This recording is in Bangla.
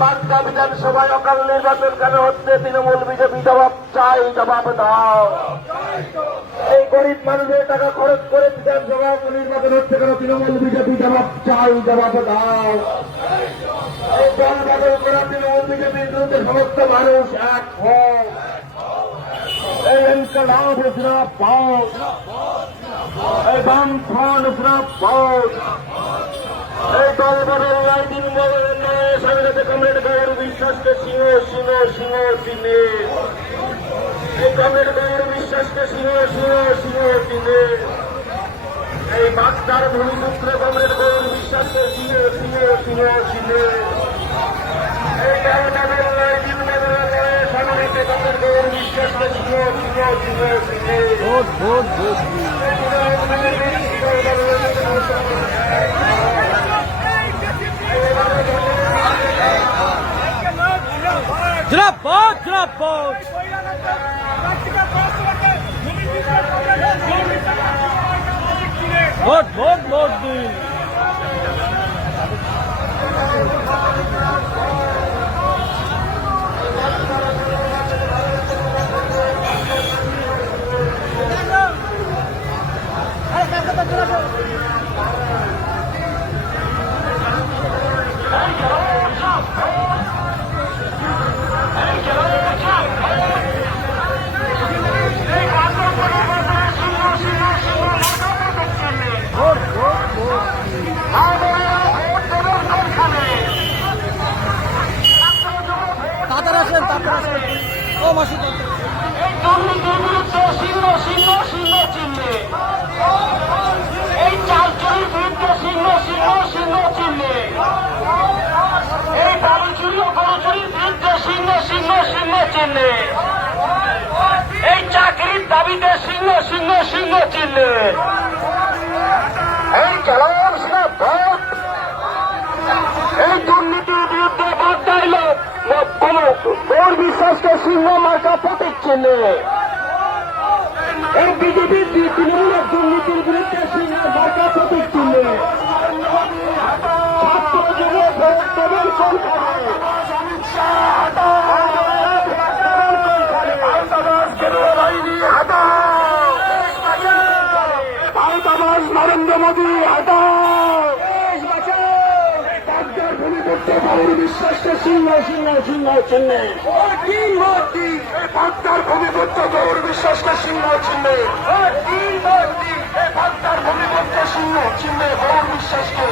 বাঁকুড়া বিধানসভায় অকাল নির্বাচন কেন হচ্ছে? তৃণমূল বিজেপি জবাব চাই, জবাব দাও। এই গরিব মানুষের টাকা খরচ করে বিধানসভা নির্বাচন হচ্ছে কেন? তৃণমূল বিজেপি জবাব চাই, জবাব দাও। এই দল বদল করা তৃণমূল বিজেপির বিরুদ্ধে সমস্ত মানুষ এক হোক। এই ইনকলাব জিন্দাবাদ এই বামফ্রন্ট জিন্দাবাদ এই দল বদল নয় দিন বদল স্বামীরাতে কমরেড গায়ের বিশ্বাসকে সিংহ সিংহ সিংহ চিনে এই কমরেড গায়ের বিশ্বাসকে সিংহ সিংহ সিংহ চিনে এই বাগদার ভূমিপুত্র কমরেড গায়ের বিশ্বাসকে সিংহ সিংহ সিংহ চিনে এই দল বদল নয় দিন বদল নয় স্বামীরাতে কমরেড গায়ের বিশ্বাসকে সিংহ সিংহ সিংহ। চিনে vote vote. Vote vote vote vote দিন ভোট ভোট ভোট তাড়াতাড়ি আসেন তাড়াতাড়ি আসেন ও মাসি এই দুর্নীতির বিরুদ্ধে সিংহ সিংহ সিংহ চিহ্নে এই চাল চুরির বিরুদ্ধে সিংহ সিংহ সিংহ চিহ্নে এই বাড়ি চুরি ও গরু চুরির বিরুদ্ধে সিংহ সিংহ সিংহ চিহ্নে এই চাকরির দাবিতে সিংহ সিংহ সিংহ চিহ্নে এই খেলোয়াড় সিংহ ভোট এই দুর্নীতির বিরুদ্ধে ভোট চাইল কোন তোর বিশ্বাসকে সিংহ মার্কা প্রতীক চিহ্নে এই বিজেপির তৃণমূলের দুর্নীতির বিরুদ্ধে সিংহ মার্কা প্রতীক চিহ্নে নরেন্দ্র মোদী হটাও বাগদার বাবুর বিশ্বাসকে সিংহ সিংহ সিংহ চিহ্নে বাগদার ভূমিপুত্র বাবুর বিশ্বাসকে সিংহ চিহ্নে বাগদার ভূমিপুত্র সিংহ চিহ্নে বাবুর বিশ্বাসকে।